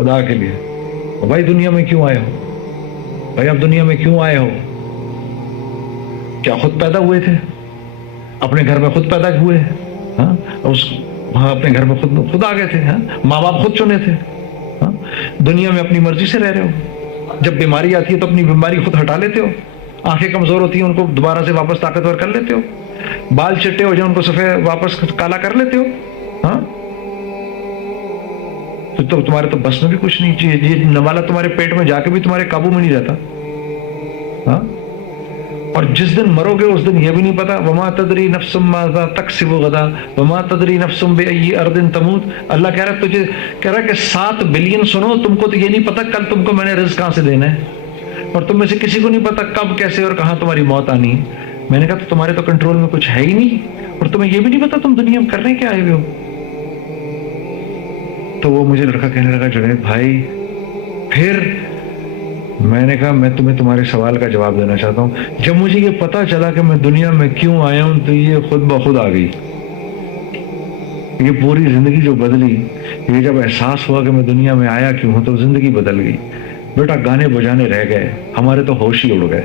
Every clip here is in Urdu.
خدا کے لیے بھائی دنیا میں کیوں آئے ہو؟ بھائی آپ دنیا میں کیوں آئے ہو؟ کیا خود پیدا ہوئے تھے؟ اپنے گھر میں خود پیدا ہوئے؟ ہاں وہاں اپنے گھر میں خود آ گئے تھے؟ ہاں ماں باپ خود چنے تھے؟ ہاں دنیا میں اپنی مرضی سے رہ رہے ہو؟ جب بیماری آتی ہے تو اپنی بیماری خود ہٹا لیتے ہو، آنکھیں کمزور ہوتی ہیں ان کو دوبارہ سے واپس طاقتور کر لیتے ہو، بال چٹے ہو جائیں ان کو سفید واپس کالا کر لیتے ہو۔ ہاں تو تمہارے تو بس میں بھی کچھ نہیں چاہیے، یہ نوالا تمہارے پیٹ میں جا کے بھی تمہارے قابو میں نہیں رہتا۔ ہاں اور جس دن مرو گے اس دن یہ بھی نہیں پتا، وما تدری نفس ماذا تکسب غدا وما تدری نفس بأی ارض تموت۔ اللہ کہہ رہا ہے تجھے، کہہ رہا ہے کہ 7 بلین سنو، تم کو تو یہ نہیں پتا کل تم کو میں نے رزق کہاں سے دینا ہے، اور تم میں سے کسی کو نہیں پتا کب کیسے اور کہاں تمہاری موت آنی ہے۔ میں نے کہا تو تمہارے تو کنٹرول میں کچھ ہے ہی نہیں، اور تمہیں یہ بھی نہیں پتا تم دنیا میں کرنے کیا آئے ہوئے ہو۔ تو وہ مجھے لڑکا کہنے لگا جنید بھائی پھر میں نے کہا میں تمہیں تمہارے سوال کا جواب دینا چاہتا ہوں۔ جب مجھے یہ پتا چلا کہ میں دنیا میں کیوں آیا ہوں تو یہ خود بخود آ گئی، یہ پوری زندگی جو بدلی، یہ جب احساس ہوا کہ میں دنیا میں آیا کیوں ہوں تو زندگی بدل گئی۔ بیٹا گانے بجانے رہ گئے، ہمارے تو ہوش ہی اڑ گئے،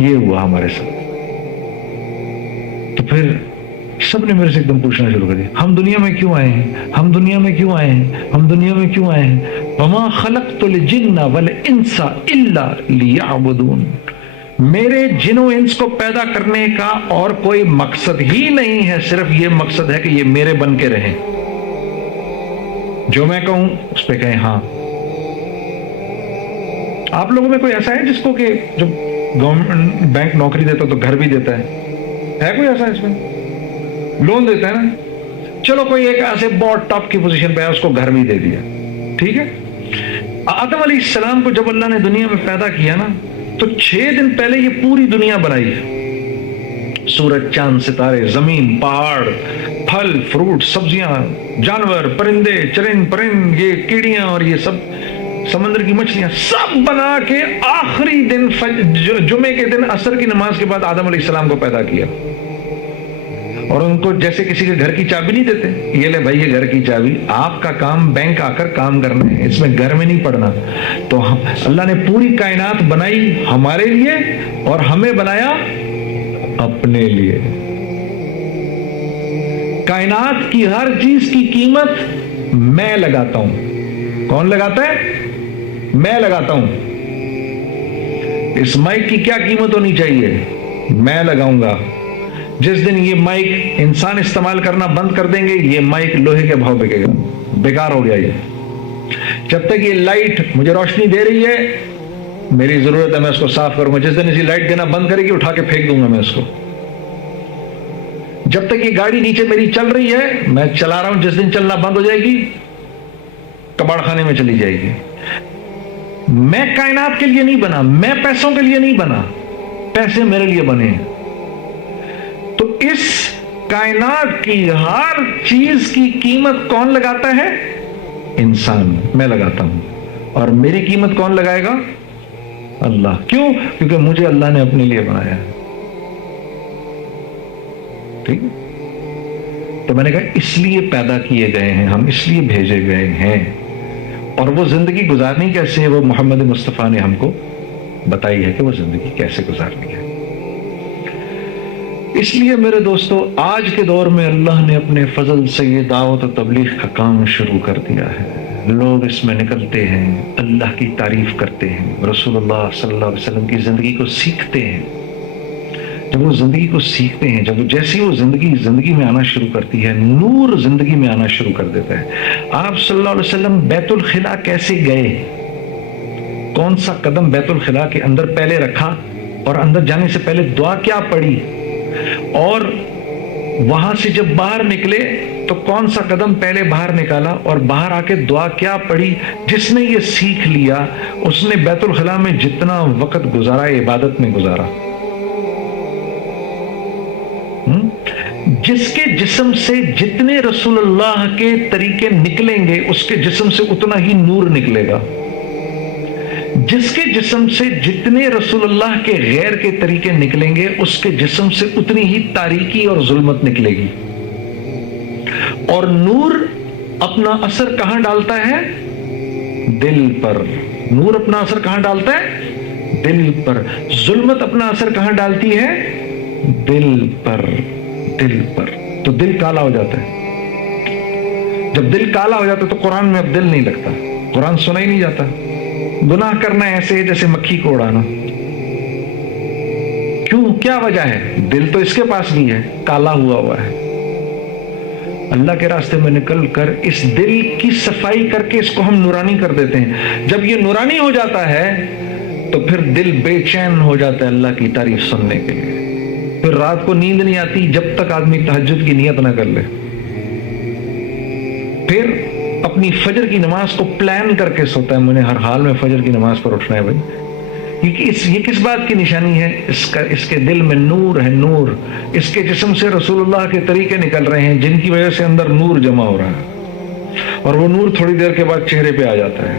یہ ہوا ہمارے ساتھ۔ تو پھر سب نے میرے سے ایک دم پوچھنا شروع کر دیا ہم دنیا میں کیوں آئے ہیں، ہم دنیا میں کیوں آئے ہیں، ہم دنیا میں کیوں آئے ہیں۔ وما خلقت الجن والانس الا لیعبدون، میرے جن و انس کو پیدا کرنے کا اور کوئی مقصد ہی نہیں ہے، صرف یہ مقصد ہے کہ یہ میرے بن کے رہیں، جو میں کہوں اس پہ کہیں ہاں۔ آپ لوگوں میں کوئی ایسا ہے جس کو کہ جو گورنمنٹ بینک نوکری دیتا تو گھر بھی دیتا ہے کوئی ایسا اس میں؟ لون دیتا ہے نا، چلو کوئی ایک ایسے بہت ٹاپ کی پوزیشن پہ ہے اس کو گھر بھی دے دیا، ٹھیک ہے۔ آدم علیہ السلام کو جب اللہ نے دنیا میں پیدا کیا نا تو 6 دن پہلے یہ پوری دنیا بنائی، سورج چاند ستارے زمین پہاڑ پھل فروٹ سبزیاں جانور پرندے چرند پرند یہ کیڑیاں اور یہ سب سمندر کی مچھلیاں سب بنا کے آخری دن جمعے کے دن عصر کی نماز کے بعد آدم علیہ السلام کو پیدا کیا، اور ان کو جیسے کسی کے گھر کی چابی نہیں دیتے، یہ لے بھائی یہ گھر کی چابی، آپ کا کام بینک آ کر کام کرنا ہے، اس میں گھر میں نہیں پڑنا۔ تو اللہ نے پوری کائنات بنائی ہمارے لیے اور ہمیں بنایا اپنے لیے۔ کائنات کی ہر چیز کی قیمت میں لگاتا ہوں۔ کون لگاتا ہے؟ میں لگاتا ہوں۔ اس مائک کی کیا قیمت ہونی چاہیے؟ میں لگاؤں گا۔ جس دن یہ مائک انسان استعمال کرنا بند کر دیں گے یہ مائک لوہے کے بھاؤ بکے گا، بیکار ہو گیا یہ۔ جب تک یہ لائٹ مجھے روشنی دے رہی ہے میری ضرورت ہے میں اس کو صاف کروں گا، جس دن اسی لائٹ دینا بند کرے گی اٹھا کے پھینک دوں گا میں اس کو۔ جب تک یہ گاڑی نیچے میری چل رہی ہے میں چلا رہا ہوں، جس دن چلنا بند ہو جائے گی کباڑ خانے میں چلی جائے گی۔ میں کائنات کے لیے نہیں بنا، میں پیسوں کے لیے نہیں بنا، پیسے میرے لیے بنے ہیں۔ تو اس کائنات کی ہر چیز کی قیمت کون لگاتا ہے؟ انسان، میں لگاتا ہوں۔ اور میری قیمت کون لگائے گا؟ اللہ۔ کیوں؟ کیونکہ مجھے اللہ نے اپنے لیے بنایا ہے، ٹھیک ہے۔ تو میں نے کہا اس لیے پیدا کیے گئے ہیں ہم، اس لیے بھیجے گئے ہیں، اور وہ زندگی گزارنی کیسے ہے وہ محمد مصطفیٰ نے ہم کو بتائی ہے کہ وہ زندگی کیسے گزارنی ہے۔ اس لیے میرے دوستو آج کے دور میں اللہ نے اپنے فضل سے یہ دعوت و تبلیغ کا کام شروع کر دیا ہے۔ لوگ اس میں نکلتے ہیں، اللہ کی تعریف کرتے ہیں، رسول اللہ صلی اللہ علیہ وسلم کی زندگی کو سیکھتے ہیں۔ جب وہ زندگی کو سیکھتے ہیں، جب جیسی وہ زندگی میں آنا شروع کرتی ہے، نور زندگی میں آنا شروع کر دیتا ہے۔ آپ صلی اللہ علیہ وسلم بیت الخلا کیسے گئے؟ کون سا قدم بیت الخلا کے اندر پہلے رکھا، اور اندر جانے سے پہلے دعا کیا پڑھی، اور وہاں سے جب باہر نکلے تو کون سا قدم پہلے باہر نکالا، اور باہر آ کے دعا کیا پڑھی۔ جس نے یہ سیکھ لیا اس نے بیت الخلا میں جتنا وقت گزارا عبادت میں گزارا۔ جس کے جسم سے جتنے رسول اللہ کے طریقے نکلیں گے اس کے جسم سے اتنا ہی نور نکلے گا۔ جس کے جسم سے جتنے رسول اللہ کے غیر کے طریقے نکلیں گے اس کے جسم سے اتنی ہی تاریکی اور ظلمت نکلے گی۔ اور نور اپنا اثر کہاں ڈالتا ہے؟ دل پر. نور اپنا اثر کہاں ڈالتا ہے؟ دل پر. ظلمت اپنا اثر کہاں ڈالتی ہے؟ دل پر. دل پر. تو دل کالا ہو جاتا ہے. جب دل کالا ہو جاتا ہے تو قرآن میں اب دل نہیں لگتا, قرآن سنا ہی نہیں جاتا. گناہ کرنا ایسے ہے جیسے مکھی کو اڑانا. کیوں؟ کیا وجہ ہے؟ دل تو اس کے پاس بھی ہے, کالا ہوا ہے. اللہ کے راستے میں نکل کر اس دل کی صفائی کر کے اس کو ہم نورانی کر دیتے ہیں. جب یہ نورانی ہو جاتا ہے تو پھر دل بے چین ہو جاتا ہے اللہ کی تعریف سننے کے لیے. پھر رات کو نیند نہیں آتی جب تک آدمی تہجد کی نیت نہ کر لے. پھر اپنی فجر کی نماز کو پلان کر کے سوتا ہے, میں نے ہر حال میں فجر کی نماز پر اٹھنا ہے بھائی. یہ کس بات کی نشانی ہے؟ اس کے دل میں نور ہے, نور. اس کے جسم سے رسول اللہ کے طریقے نکل رہے ہیں جن کی وجہ سے اندر نور جمع ہو رہا ہے, اور وہ نور تھوڑی دیر کے بعد چہرے پہ آ جاتا ہے.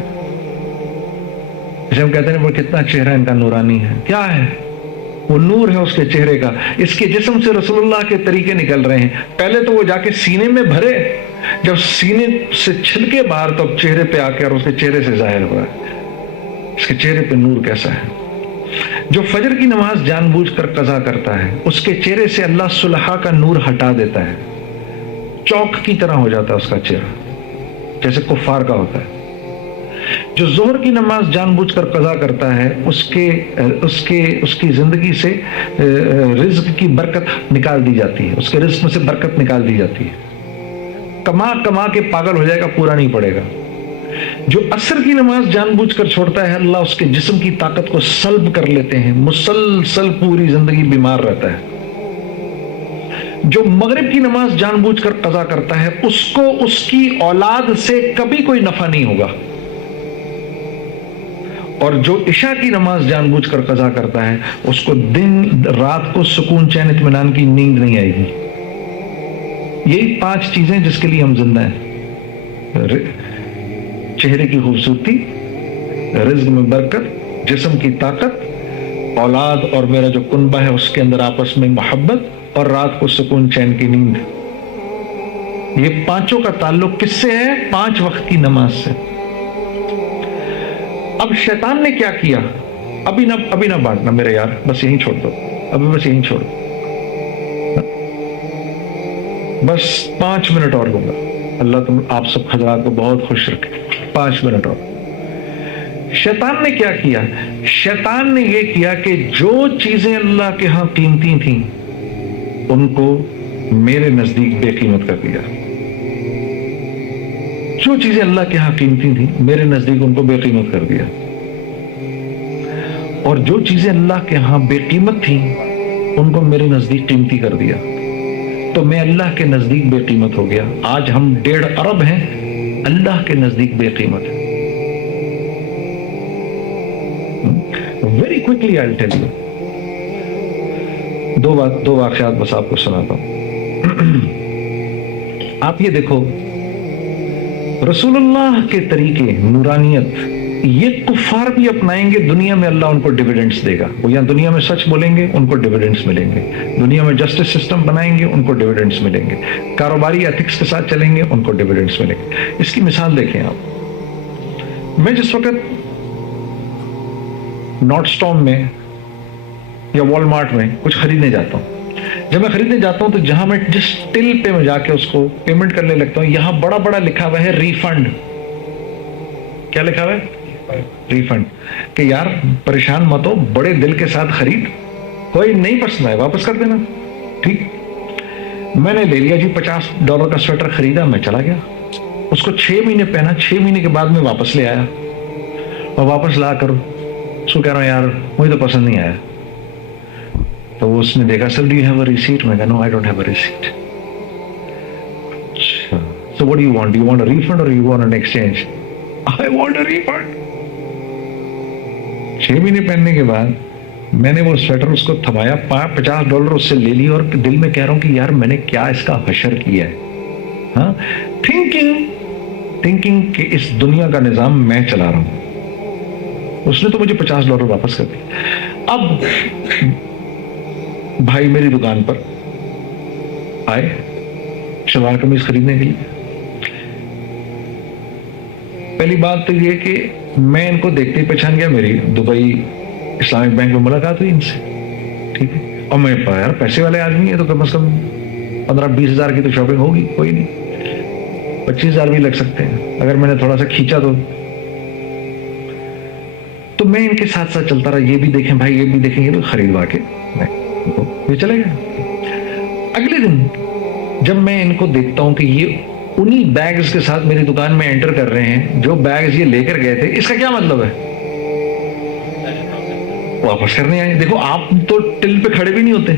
جیسے ہم کہتے ہیں وہ کتنا چہرہ ان کا نورانی ہے. کیا ہے وہ؟ نور ہے اس کے چہرے کا. اس کے جسم سے رسول اللہ کے طریقے نکل رہے ہیں. پہلے تو وہ جا کے سینے میں بھرے, جب سینے سے چھلکے باہر تو چہرے پہ آ کے اور اس کے چہرے سے ظاہر ہوا ہے. اس کے چہرے پہ نور کیسا ہے. جو فجر کی نماز جان بوجھ کر قضا کرتا ہے اس کے چہرے سے اللہ صلحہ کا نور ہٹا دیتا ہے. چوک کی طرح ہو جاتا ہے اس کا چہرہ, جیسے کفار کا ہوتا ہے. جو ظہر کی نماز جان بوجھ کر قضا کرتا ہے اس کی زندگی سے رزق کی برکت نکال دی جاتی ہے, اس کے رزق میں سے برکت نکال دی جاتی ہے. کما کے پاگل ہو جائے گا, پورا نہیں پڑے گا. جو عصر کی نماز جان بوجھ کر چھوڑتا ہے اللہ اس کے جسم کی طاقت کو سلب کر لیتے ہیں, مسلسل پوری زندگی بیمار رہتا ہے. جو مغرب کی نماز جان بوجھ کر قضا کرتا ہے اس کو اس کی اولاد سے کبھی کوئی نفع نہیں ہوگا. اور جو عشاء کی نماز جان بوجھ کر قضا کرتا ہے اس کو دن رات کو سکون چین اطمینان کی نیند نہیں آئے گی. یہی 5 چیزیں جس کے لیے ہم زندہ ہیں: چہرے کی خوبصورتی, رزق میں برکت, جسم کی طاقت, اولاد اور میرا جو کنبہ ہے اس کے اندر آپس میں محبت, اور رات کو سکون چین کی نیند. یہ 5 کا تعلق کس سے ہے؟ 5 وقت کی نماز سے. اب شیطان نے کیا کیا؟ ابھی نہ بانٹنا میرے یار, بس یہیں چھوڑ دو, ابھی بس یہیں چھوڑ دو, بس 5 منٹ اور لوں گا. اللہ تم آپ سب حضرات کو بہت خوش رکھے. 5 منٹ اور. شیطان نے کیا کیا؟ شیطان نے یہ کیا کہ جو چیزیں اللہ کے ہاں قیمتی تھیں ان کو میرے نزدیک بے قیمت کر دیا. جو چیزیں اللہ کے ہاں قیمتی تھیں میرے نزدیک ان کو بے قیمت کر دیا, اور جو چیزیں اللہ کے ہاں بے قیمت تھیں ان کو میرے نزدیک قیمتی کر دیا. تو میں اللہ کے نزدیک بے قیمت ہو گیا. آج ہم 1.5 ارب ہیں, اللہ کے نزدیک بے قیمت ہے. Very quickly I will tell you. دو واقعات بس آپ کو سناتا ہوں. آپ یہ دیکھو, رسول اللہ کے طریقے, نورانیت, یہ کفار بھی اپنائیں گے, دنیا میں اللہ ان کو ڈیویڈنڈز دے گا. وہ یہاں دنیا میں سچ بولیں گے ان کو ڈیویڈنڈز ملیں گے, دنیا میں جسٹس سسٹم بنائیں گے ان کو ڈیویڈنڈز ملیں گے, کاروباری ایتھکس کے ساتھ چلیں گے ان کو ڈیویڈنڈز ملیں گے. اس کی مثال دیکھیں آپ. میں جس وقت نارتھ اسٹارم میں یا والمارٹ میں کچھ خریدنے جاتا ہوں, جب میں خریدنے جاتا ہوں تو جہاں میں جس ٹل پہ میں جا کے اس کو پیمنٹ کرنے لگتا ہوں یہاں بڑا بڑا لکھا ہوا ہے ریفنڈ. کیا لکھا ہوا ہے؟ ریفنڈ. کہ یار پریشان مت ہو, بڑے دل کے ساتھ خرید, کوئی نہیں پسند آئے واپس کر دینا. ٹھیک. میں نے لے لیا جی, $50 کا سویٹر خریدا, میں چلا گیا. اس کو 6 مہینے پہنا, 6 مہینے کے بعد میں واپس لے آیا, اور واپس لا کر اس کو کہہ رہا ہوں یار مجھے تو پسند نہیں آیا. تو اس نے دیکھا, sir do you have a receipt? میں کہا no I don't have a receipt. اچھا, so what do you want? Do you want a refund or you want an exchange? I want a refund. 6 مہینے پہننے کے بعد میں نے وہ سویٹر اس کو تھمایا, $50 اس سے لے لی, اور دل میں کہہ رہا ہوں کہ یار میں نے کیا اس کا حشر کیا ہے. ہاں, تھنکنگ کہ اس دنیا کا نظام میں چلا رہا ہوں. اس نے تو مجھے $50 واپس کر دی. اب بھائی میری دکان پر آئے شلوار قمیض خریدنے کے لیے. پہلی بات تو یہ کہ میں ان کو دیکھتے ہی پہچان گیا, میری دبئی اسلامک بینک میں ملاقات ہوئی ان سے, ٹھیک ہے, اور میں یار پیسے والے آدمی ہیں تو کم از کم 15-20 ہزار کی تو شاپنگ ہوگی, کوئی نہیں 25 ہزار بھی لگ سکتے ہیں اگر میں نے تھوڑا سا کھینچا تو میں ان کے ساتھ ساتھ چلتا رہا, یہ بھی دیکھیں بھائی, یہ بھی دیکھیں, یہ تو خریدوا کے یہ چلے گئے. اگلے دن جب میں ان کو دیکھتا ہوں کہ یہ انہی بیگز کے ساتھ میری دکان میں انٹر کر رہے ہیں جو بیگز یہ لے کر گئے تھے, اس کا کیا مطلب ہے؟ واپس کرنے آئے. دیکھو آپ تو ٹل پہ کھڑے بھی نہیں ہوتے,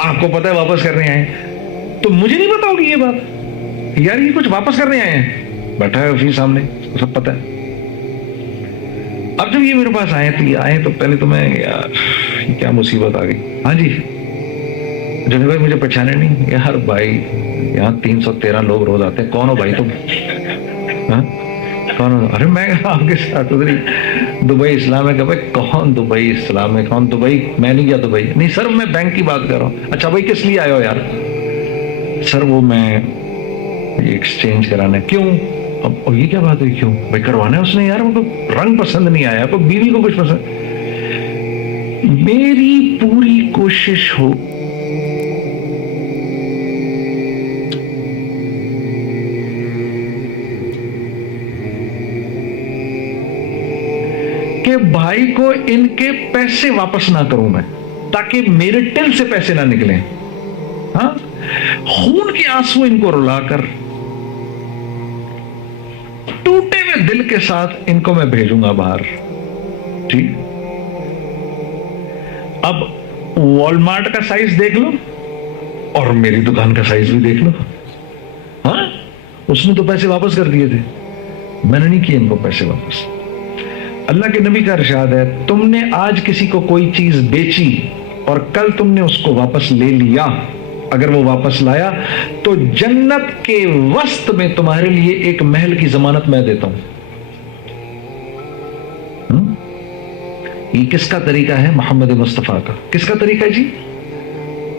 آپ کو پتا ہے واپس کرنے آئے, تو مجھے نہیں پتا ہوگی یہ بات, یار یہ کچھ واپس کرنے آئے ہیں, بیٹھا ہے آفس سامنے, سب پتا ہے. اب جب یہ میرے پاس آئے تو پہلے تو میں یار یہ کیا مصیبت آ گئی. ہاں جی جنید بھائی مجھے پہچانے نہیں؟ یار بھائی یہاں 313 لوگ روز آتے ہیں, کون ہو بھائی تم؟ کون ہو؟ ارے میں آپ کے ساتھ دبئی اسلام ہے. کہ بھائی کون دبئی اسلام ہے, کون دبئی؟ میں نہیں گیا دبئی. نہیں سر میں بینک کی بات کر رہا ہوں. اچھا بھائی کس لیے آئے ہو یار؟ سر وہ میں ایکسچینج کرانا. کیوں؟ اب یہ کیا بات ہے کیوں بھائی کروانا ہے؟ اس نے یار وہ رنگ پسند نہیں آیا, کو بیوی کو کچھ پسند. میری پوری کوشش ہو کہ بھائی کو ان کے پیسے واپس نہ کروں میں, تاکہ میرے ٹل سے پیسے نہ نکلیں. ہاں خون کے آنسو ان کو رلا کر ٹوٹے ہوئے دل کے ساتھ ان کو میں بھیجوں گا باہر. ٹھیک, اب والمارٹ کا سائز دیکھ لو اور میری دکان کا سائز بھی دیکھ لو. ہاں اس نے تو پیسے واپس کر دیے تھے, میں نے نہیں کیے ان کو پیسے واپس. اللہ کے نبی کا ارشاد ہے, تم نے آج کسی کو کوئی چیز بیچی اور کل تم نے اس کو واپس لے لیا, اگر وہ واپس لایا تو جنت کے وسط میں تمہارے لیے ایک محل کی ضمانت میں دیتا ہوں. یہ کس کا طریقہ ہے؟ محمد مصطفیٰ کا. کس کا طریقہ ہے جی؟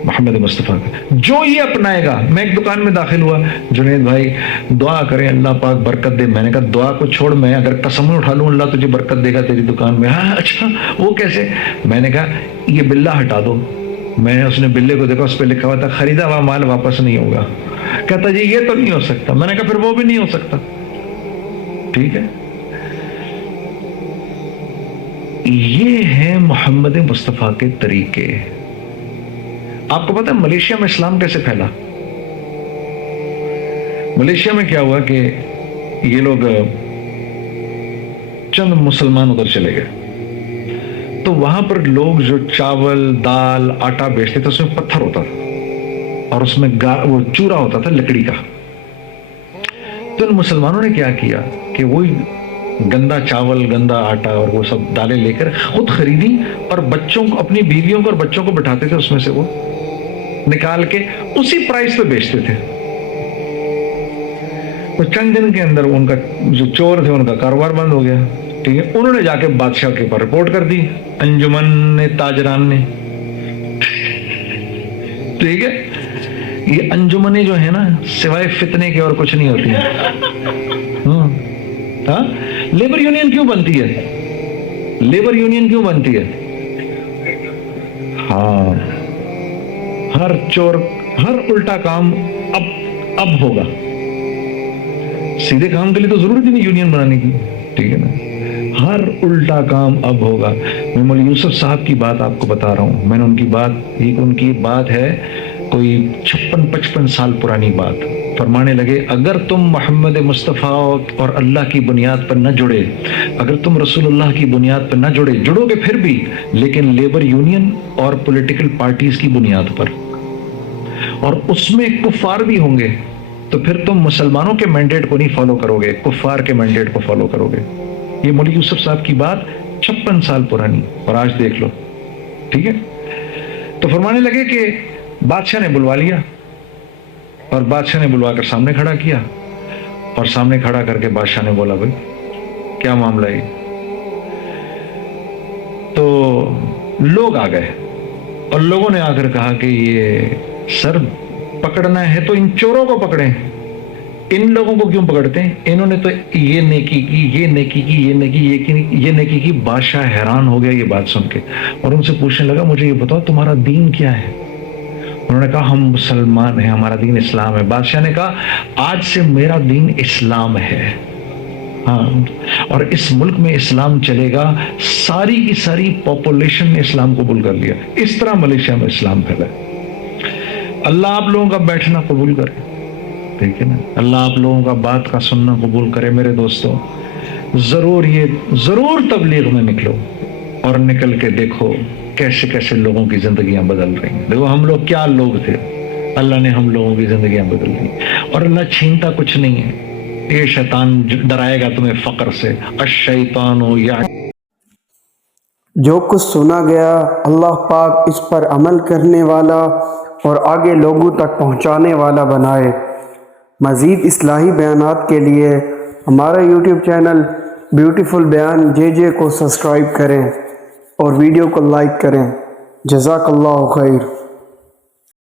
محمد مصطفیٰ کا. جو یہ اپنائے گا. میں ایک دکان میں داخل ہوا, جنید بھائی دعا کریں اللہ پاک برکت دے. میں نے کہا دعا کو چھوڑ, میں اگر قسم اٹھا لوں اللہ تجھے برکت دے گا تیری دکان میں. ہاں اچھا وہ کیسے؟ میں نے کہا یہ بلہ ہٹا دو. میں نے اس نے بلے کو دیکھا, اس پہ لکھا ہوا تھا خریدا ہوا مال واپس نہیں ہوگا. کہتا جی یہ تو نہیں ہو سکتا. میں نے کہا پھر وہ بھی نہیں ہو سکتا. ٹھیک ہے, یہ ہے محمد مصطفیٰ کے طریقے. آپ کو پتا ہے ملیشیا میں اسلام کیسے پھیلا؟ ملیشیا میں کیا ہوا کہ یہ لوگ چند مسلمان ادھر چلے گئے, تو وہاں پر لوگ جو چاول دال آٹا بیچتے تھے اس میں پتھر ہوتا تھا اور اس میں وہ چورا ہوتا تھا لکڑی کا. تو ان مسلمانوں نے کیا کیا کہ وہی گندا چاول گندا آٹا اور وہ سب دالیں لے کر خود خریدی اور بچوں کو, اپنی بیویوں کو اور بچوں کو بٹھاتے تھے, اس میں سے وہ نکال کے اسی پرائس پہ بیچتے تھے. تو چند دن کے اندر ان کا جو چور تھے ان کا کاروبار بند ہو گیا. ٹھیک ہے, انہوں نے جا کے بادشاہ کے اوپر رپورٹ کر دی, انجمن تاجران نے. ٹھیک ہے, یہ انجمنیں جو ہے نا سوائے فتنے کے اور کچھ نہیں ہوتی ہیں. ہاں لیبر یونین کیوں بنتی ہے؟ لیبر یونین کیوں بنتی ہے؟ ہاں ہر چور, ہر الٹا کام اب ہوگا. سیدھے کام کے لیے تو ضرورت ہی نہیں یونین بنانے کی. ٹھیک ہے نا, ہر الٹا کام اب ہوگا. میں مولوی یوسف صاحب کی بات آپ کو بتا رہا ہوں. میں نے ان کی بات ہے کوئی 56-55 سال پرانی بات. فرمانے لگے اگر تم محمد مصطفیٰ اور اللہ کی بنیاد پر نہ جڑے, اگر تم رسول اللہ کی بنیاد پر نہ جڑو گے پھر بھی, لیکن لیبر یونین اور پولیٹیکل پارٹیز کی بنیاد پر, اور اس میں کفار بھی ہوں گے, تو پھر تم مسلمانوں کے مینڈیٹ کو نہیں فالو کرو گے, کفار کے مینڈیٹ کو فالو کرو گے. یہ مولوی یوسف صاحب کی بات 56 سال پرانی, اور آج دیکھ لو. ٹھیک ہے, تو فرمانے لگے کہ بادشاہ نے بلوا لیا, اور بادشاہ نے بلوا کر سامنے کھڑا کیا, اور سامنے کھڑا کر کے بادشاہ نے بولا بھائی کیا معاملہ ہے؟ تو لوگ آ گئے اور لوگوں نے آ کر کہا کہ یہ سر پکڑنا ہے تو ان چوروں کو پکڑیں, ان لوگوں کو کیوں پکڑتے ہیں؟ انہوں نے تو یہ نیکی کی، یہ نیکی کی، یہ نیکی، یہ نیکی کی۔ بادشاہ حیران ہو گیا یہ بات سن کے، اور ان سے پوچھنے لگا مجھے یہ بتاؤ تمہارا دین کیا ہے؟ انہوں نے کہا ہم مسلمان ہیں، ہمارا دین اسلام ہے۔ بادشاہ نے کہا آج سے میرا دین اسلام ہے، ہاں، اور اس ملک میں اسلام چلے گا۔ ساری کی ساری پاپولیشن نے اسلام قبول کر لیا۔ اس طرح ملیشیا میں اسلام پھیلا۔ اللہ آپ لوگوں کا بیٹھنا قبول کرے، ٹھیک ہے نا؟ اللہ آپ لوگوں کا بات کا سننا قبول کرے۔ میرے دوستوں، ضرور تبلیغ میں نکلو، اور نکل کے دیکھو کیسے کیسے لوگوں کی زندگیاں بدل رہی ہیں۔ دیکھو ہم لوگ کیا لوگ تھے، اللہ نے ہم لوگوں کی زندگیاں بدل دی، اور اللہ چھینتا کچھ نہیں ہے۔ یہ شیطان ڈرائے گا تمہیں فقر سے، الشیطان جو کچھ سنا گیا اللہ پاک اس پر عمل کرنے والا اور آگے لوگوں تک پہنچانے والا بنائے۔ مزید اصلاحی بیانات کے لیے ہمارا یوٹیوب چینل بیوٹیفل بیان JJ کو سبسکرائب کریں اور ویڈیو کو لائک کریں۔ جزاک اللہ خیر۔